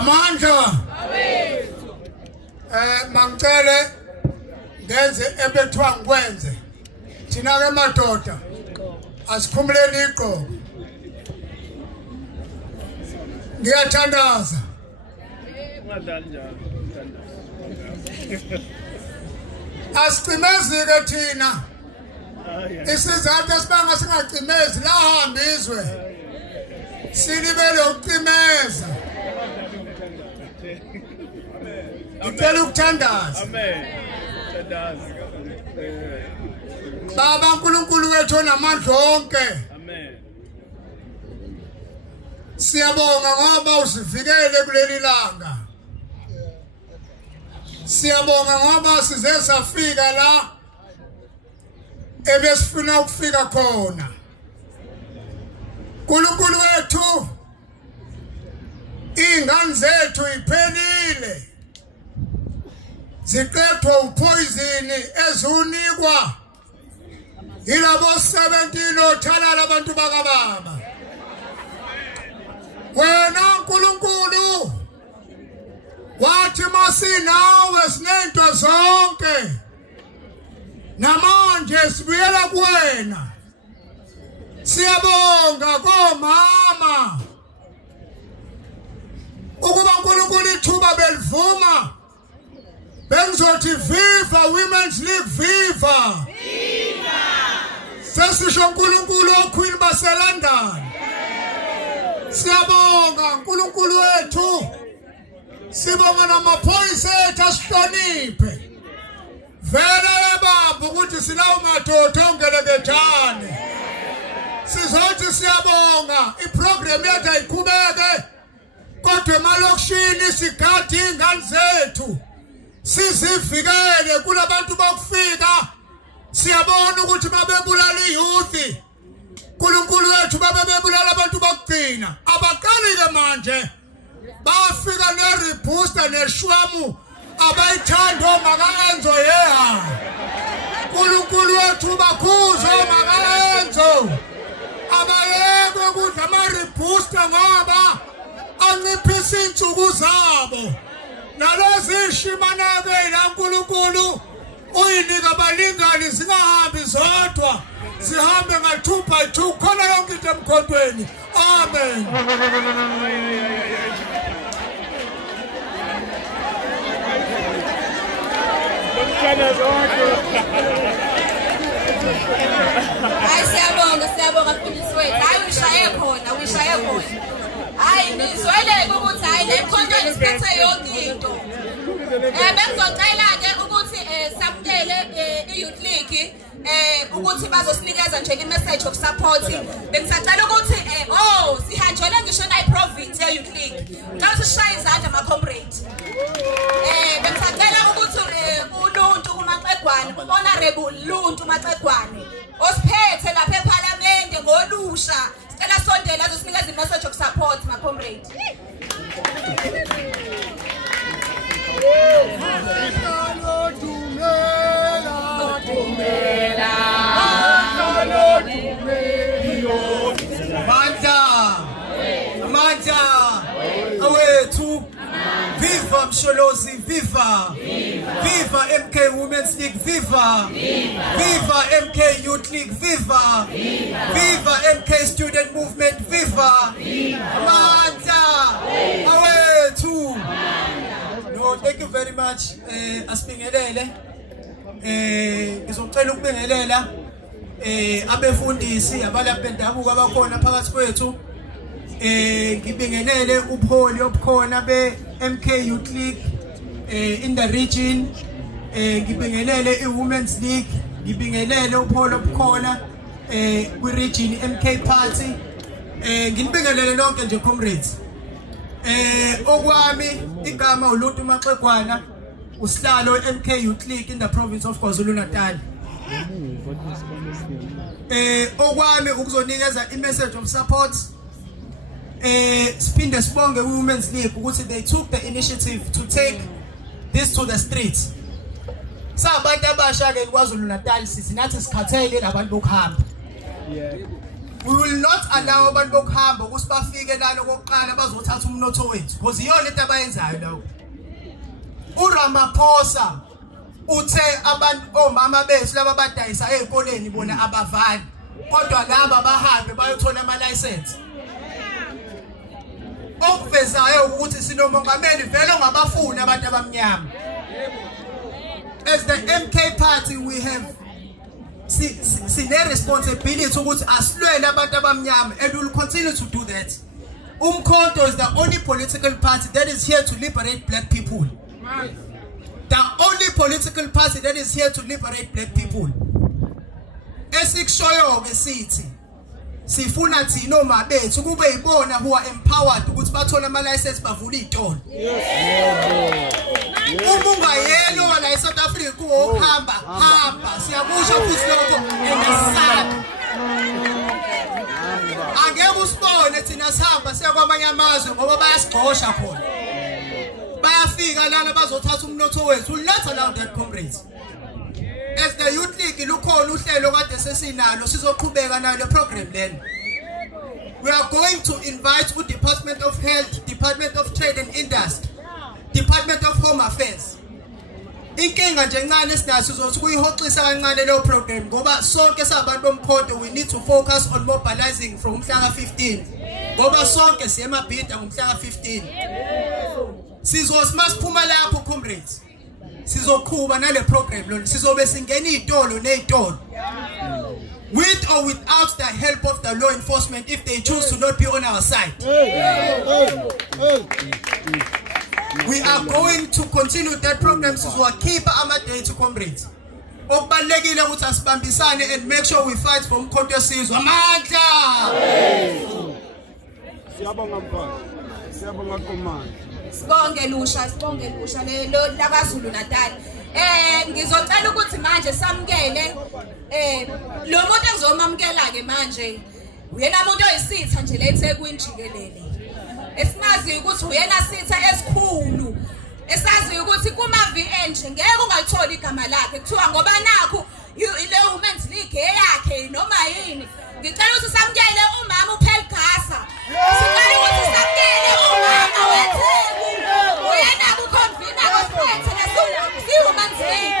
Amandla. Mangicele ngenze ebethwa ngikwenze. Thina ke madoda asikhumuleni iqoko. Ngiyathandaza. Asicimezi ke thina. Isizathu esibanga singacimezi lahamba izwe. Silibele ukucimeza. Ngicela ukuthandaza. Amen. Thandaza. Baba uNkulunkulu wethu onamandla onke. Amen. Siyabonga ngoba usivikele kuleli langa. Siyabonga ngoba size safika la ebesifuna ukufika khona. uNkulunkulu wethu ingane zethu iphelile. Ziqethwa upoison ezunikwa yilabo 17 othalala abantu bakababa. Wena uNkulunkulu wathi masinawe sinento zonke. Namanje sibuyela kuwena. Siyabonga komama ukuba uNkulunkulu ithuba belivuma. Bengizothi viva Women's League, viva! Viva! Sesisho uNkulunkulu oQueen baseLondon. Siyabonga uNkulunkulu wethu. Sibonga namaphoyisa ethu asihloniphe. Vele baba ukuthi silawo madoda ongelekethane. Sizothi siyabonga iprogram yethu ayiqhubeke. Kodwa emalokishini sigade ingane zethu. Sizivikele kulabantu bokufika. Siyabona ukuthi babebulala iyouth. uNkulunkulu wethu babebulala abantu bokugcina. Abaqali ke manje bafika nerebooster neshwamu abayithanda omakaenzo yeha. uNkulunkulu wethu bakhuzo omakaenzo. Abayeke ukuthi amarebooster ngoba anciphisa insuku zabo. Nalezi shimanake la uNkulunkulu uyinika abalingani singahambi zodwa sihambe nga2 by 2 khona yonke into emkhontweni. Amen. Siyabonga mfundisi wethu. Hayi ushaye khona. Hayi nizweleke ukuthi hayi lekhontweni siphethe yonke into. Bengizocela ke ukuthi samukele iYouth League ukuthi bazosinikeza nje imessage of support. Bengisacela ukuthi sihanjole ngisho na iprovince yeYouth League. Ngicela sishaye izandla ama comrade. Bengisacela ukuthi uluntu uMaxegwane, honorable Luntu Maxegwane osiphethe lapha eParliament ngolusha. Sicela sondela azosinikeza imessage of support my comrade. Amandla awethu. Viva Msholozi, viva! Viva MK Women's League, viva! Viva MK Youth League, viva! Viva MK Student Movement, viva! Amandla awethu. No, thank you very much. Asibingelele. Ngizocela ukubingelela abefundisi abalapha bendabuko abakhona phakathi kwethu. Ngibingelele ubuholi obukhona be-MK Youth League in the region. Ngibingelele i-Women's League. Ngibingelele ubuholi obukhona kwi-region MK Party. Ngibingelele lonke nje comrades. Okwami igama uLuntu Maxegwana, usihlalo MK Youth League in the province of KwaZulu-Natal. Okwami ukuzonikeza i-message of support. Siphinde sibonge Women's League ukuthi they took the initiative to take this to the streets. Sabantu abasha ke KwaZulu-Natal sithi nathi sikhathele labantu bokuhamba. We will not allow abantu bokuhamba ukuthi bafike lana kokuqala bazothatha umnotho wethu because iyona into abayenzayo lawo. uRamaphosa uthe abantu omama bethu laba badayisa ezikoleni bona abavali kodwa laba bahambe bayothola ama license. Okuvezayo ukuthi sinomongameli vele ongabafuni abantu abamnyama. As the MK party we have sine responsibility ukuthi asilwele abantu abamnyama and we will continue to do that. Umkhonto is the only political party that is here to liberate black people. The only political party that is here to liberate black people. Esikushoyo ke sithi sifuna thina oma bethu kube yibona who are empowered ukuthi bathola ama license bavula izitolo. Uma ungayelo la eSouth Africa ukuhamba hamba siyakusho futhi lokho enesaba. Angeke usibone thina sihamba siya kwamanye amazwe ngoba bayasigxosha khona. Bayafika lana bazothatha umnotho wethu. Will not allow that, comrades. As the Youth League lukhona uhlelo kade sesinalo sizoqhubeka nalo program lena. We are going to invite the Department of Health, Department of Trade and Industry, Department of Home Affairs. Inkinga nje encane sinaso uzothi kuyihoxisa kancane lo program ngoba sonke sabantu bomkhonto we need to focus on mobilizing from umhla ka-15 ngoba sonke siya emabhida ngomhla ka-15. Sizosiphuma lapho, comrades. Sizoqhuba nale program lo sizobe singena izitolo nezitolo. With or without the help of the law enforcement if they choose to not be on our side. We are going to continue that program sizowakhipha ama-date, comrades. Okubalekile ukuthi asibambisane and make sure we fight for umkhonto wesizwe. Amandla! Siyabonga mfana. Siyabonga komanda. Sibonge lusha lo laKwaZulu Natal. Ngizocela ukuthi manje samukele lo muntu engizomamukela ke manje uyena umuntu oyisitha nje leThekwini jikelele. Esimazi ukuthi uyena sitha esikhulu. Esazi ukuthi kuma VN nje ngeke ungalithola igama lakhe kuthiwa ngoba nakho ile women's league eyakhe noma yini. Ngicela ukuthi samukele umama uPelgasa. Sicela ukuthi samukele umama weThekwini. Uyena kuconvene kosphethe leSiwomen's League.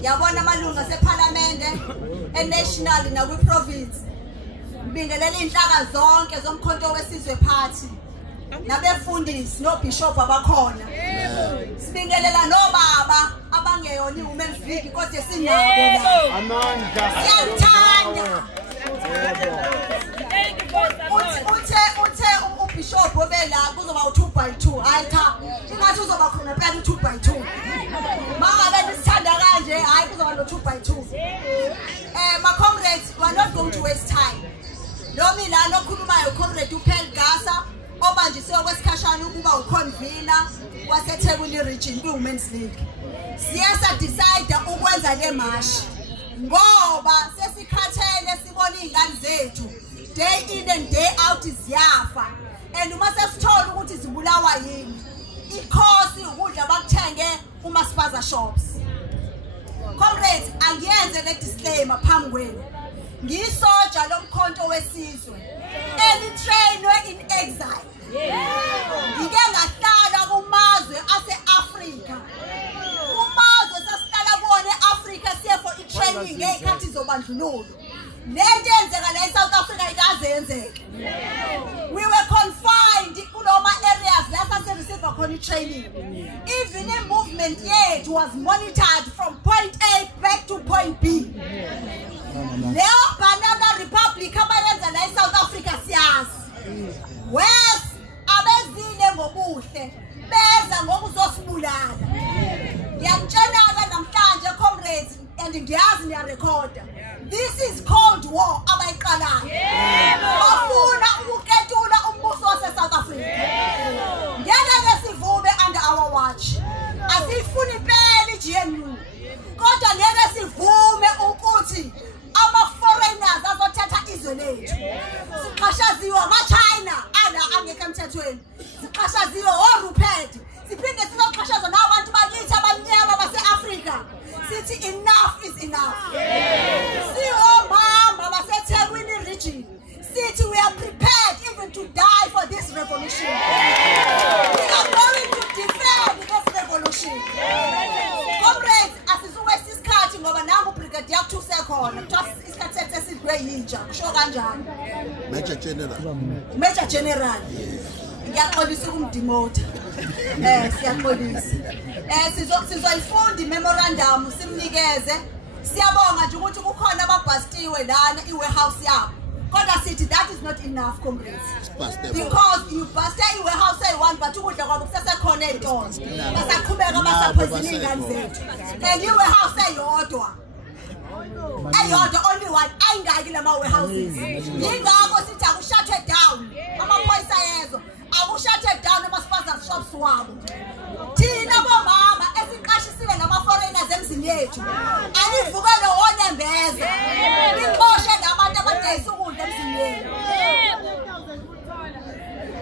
Yabona amalunga seParliament, eNational nakwiProvince. Ngibingelela inhlaka zonke zomkhonto wesizwe party. Nabefundisi noBishop abakhona. Sibingelela nobaba abangeyona iWomen's League kodwa sinabo. Amandla. Siyathanda. Uthe uBishop obela kuzoba u2x2 hayi cha ingathi uzoba khona phela u2x2 mangabe nisithanda kanje hayi kuzoba no2x2 my comrades, we are not going to waste time. Lo mina nokhulumayo comrade uPhel Gasa obanjisiwe kwesikhashana ukuba uconvener waseThekwini region kwiWomen's League. Siyasa decide ukwenza le march ngoba sesikhathele sibona izingane zethu day in and day out ziyafa and uma sesithola ukuthi zibulawa yini ikhosi ukudla bakuthenge uMaspaza shops. Comrades, angiyenze le disclaimer phambi kwenu. Ngiyisoja lomkhonto wesizwe elitrainwe in exile. Ngike ngahlala kumazwe ase-Africa. Kumazwe sasihlala kuwona e-Africa siye for i-training ngey'khathi zobandlululo. Lento yenzeka la eSouth Africa ikaze yenzeke. We were confined kuloma areas la sasireceive khona i-training. Even the movement yethu was monitored from point A back to point B. Leo Banana Republic abayenza la eSouth Africa siyazi. Wes abezile ngobuhle beza ngokuzosibulala. Ngiyamtshela namhlanje comrades and ngiyazi niyarecorda. This is Cold War abayiqalayo. Bafuna ukuketula umbuso waseSouth Africa. Ngeke sivume under our watch. Asifuni impela iGNU. Kodwa ngeke sivume ukuthi ama-foreigners azothatha izwe lethu. Siqhashaziwe ama-China ala angekho emthethweni. Siqhashaziwe oRupert. Siphinde sizoqhashazwa nabantu bakithi abamnyama base-Africa. Sithi enough is enough. Siomama baseThekwini region. Sithi we are prepared even to die for this revolution. We are going to defend this revolution. Comrades, asizuwesi isikhathi ngoba nangu brigadier Thuse khona. Kuthiwa isikhathi sesidwe yinja. Kusho kanjani? Major General. Ngiyaxolisa ukumdimota. Siyaxolisa. Sizoyifunda memorandum simnikeze. Siyabonga nje ukuthi kukhona ababhastiwe lana iwarehouse yabo. Kodwa sithi that is not enough, comrades. Because you bust iwarehouse eyi-1 but ukudla kwabo kusesekhona ey'tolo. Basaqhubeka basaphoyizina iy'ngane zethu. And iwarehouse eyodwa. Eyodwa only one ayingaki lama warehouses. Yingakho sithi akushuthe down amaphoyisa yezo. Akushuthe down ama-Spaza shops wabo. Thina bomama esiqashisiwe ngama-foreigners emzini yethu anivukele wonembeza nixoshe nabantu abadayisa ukudla emzini yethu.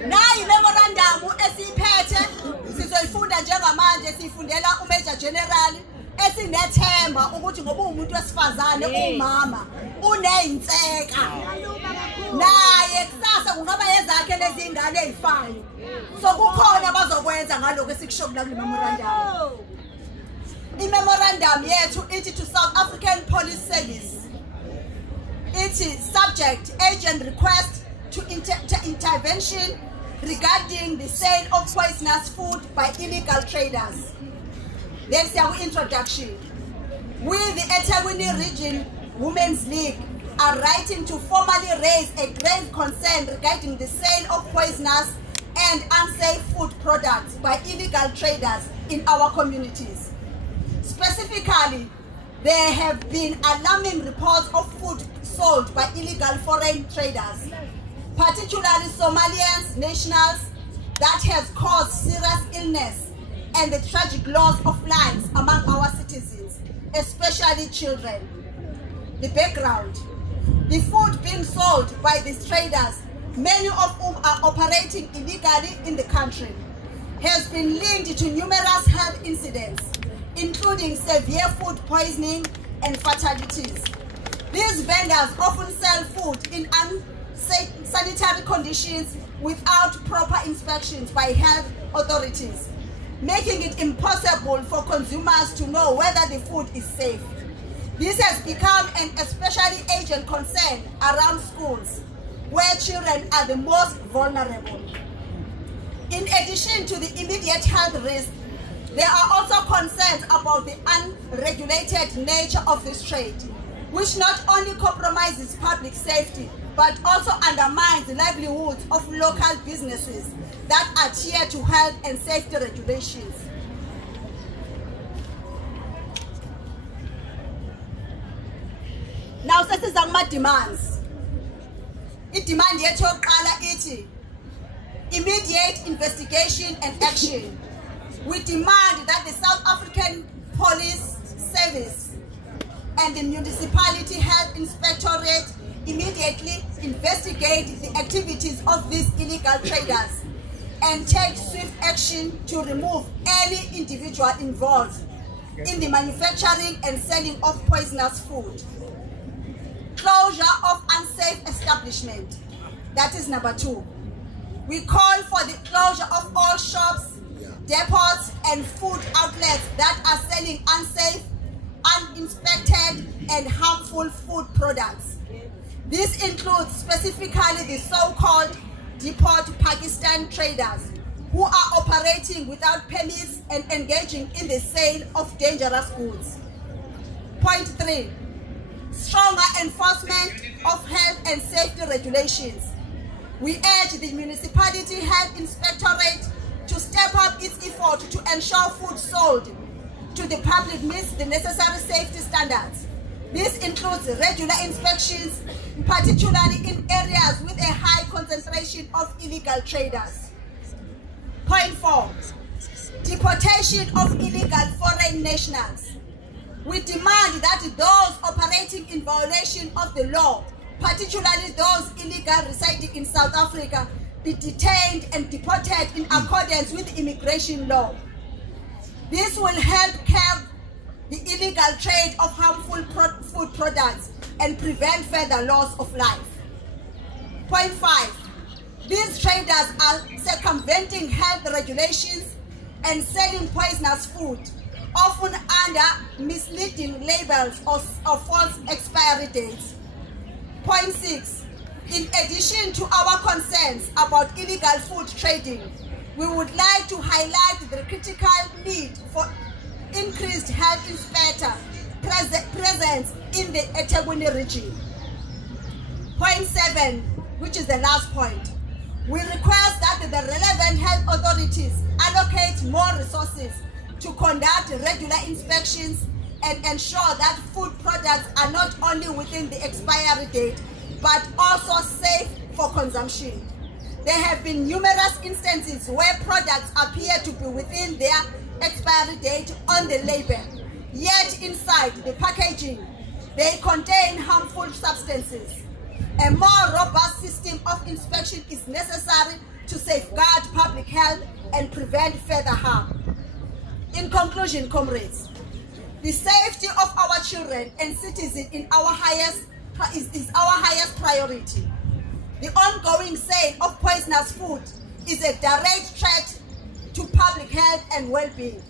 Nayi memorandum esiyiphethe sizoyifunda njengamanje siyifundela uMajor General esinethemba ukuthi ngoba umuntu wesifazane umama uneyinseka naye kusasa kungaba yezakhe lezi ingane ezifayo so kukhona bazokwenza ngaloko esikusho kula memorandum. Memorandum yethu ithi to South African Police Service ithi subject agent request to intervention regarding the sale of poisonous food by illegal traders. Then our introduction. We, the eThekwini Region Women's League, are writing to formally raise a grave concern regarding the sale of poisonous and unsafe food products by illegal traders in our communities. Specifically, there have been alarming reports of food sold by illegal foreign traders, particularly Somalian nationals, that has caused serious illness and the tragic loss of lives among our citizens, especially children. The background: the food being sold by these traders, many of whom are operating illegally in the country, has been linked to numerous health incidents, including severe food poisoning and fatalities. These vendors often sell food in unsanitary conditions without proper inspections by health authorities. making it impossible for consumers to know whether the food is safe. This has become an especially urgent concern around schools, where children are the most vulnerable. In addition to the immediate health risk, there are also concerns about the unregulated nature of this trade, which not only compromises public safety, but also undermines the livelihoods of local businesses that adhere to health and safety regulations. Now, sesizama demands. Demand yethu yokuqala ithi immediate investigation and action. We demand that the South African Police Service and the Municipality Health Inspectorate immediately investigate the activities of these illegal traders and take swift action to remove any individual involved in the manufacturing and selling of poisonous food. Closure of unsafe establishment. That is number 2. We call for the closure of all shops, depots, and food outlets that are selling unsafe, uninspected, and harmful food products. This includes specifically the so-called depot Pakistan traders who are operating without permits and engaging in the sale of dangerous goods. Point 3. Stronger enforcement of health and safety regulations. We urge the Municipality Health Inspectorate to step up its effort to ensure food sold to the public meets the necessary safety standards. This includes regular inspections, particularly in areas with a high concentration of illegal traders. Point 4. Deportation of illegal foreign nationals. We demand that those operating in violation of the law, particularly those illegal residing in South Africa, be detained and deported in accordance with immigration law. This will help curb the illegal trade of harmful food products and prevent further loss of life. Point 5. These traders are circumventing health regulations and selling poisonous food, often under misleading labels or false expiry dates. Point 6. In addition to our concerns about illegal food trading, we would like to highlight the critical need for increased health inspector presence in the eThekwini region. Point 7, which is the last point. We request that the relevant health authorities allocate more resources to conduct regular inspections and ensure that food products are not only within the expiry date, but also safe for consumption. There have been numerous instances where products appear to be within their expiry date on the label, yet inside the packaging, they contain harmful substances. A more robust system of inspection is necessary to safeguard public health and prevent further harm. In conclusion, comrades, the safety of our children and citizens is our highest priority. The ongoing sale of poisonous food is a direct threat to public health and well-being.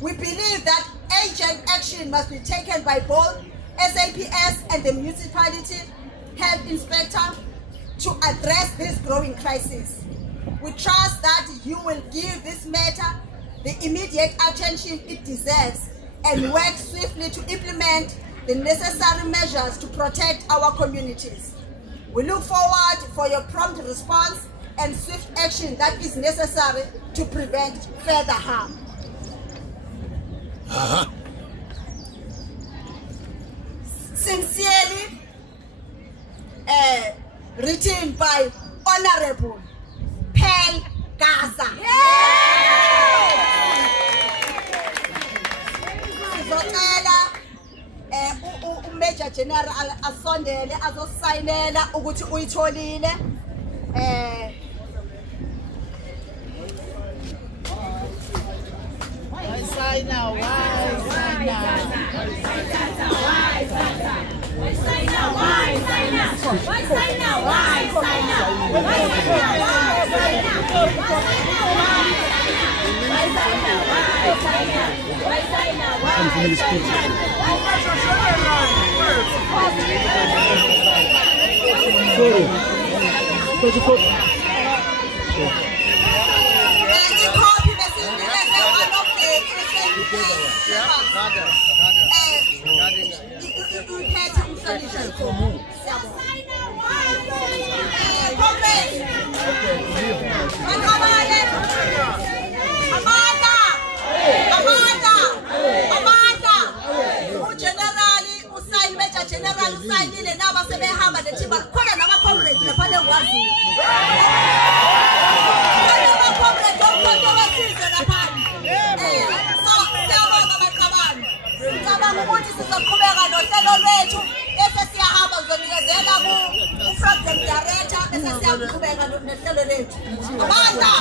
We believe that urgent action must be taken by both SAPS and the municipality health inspector to address this growing crisis. We trust that you will give this matter the immediate attention it deserves and work swiftly to implement the necessary measures to protect our communities. We look forward for your prompt response and swift action that is necessary to prevent further harm. Sincerely, written by Honorable Pearl Gaza. Major General asondele azosayinela ukuthi uyitholile Why Amanda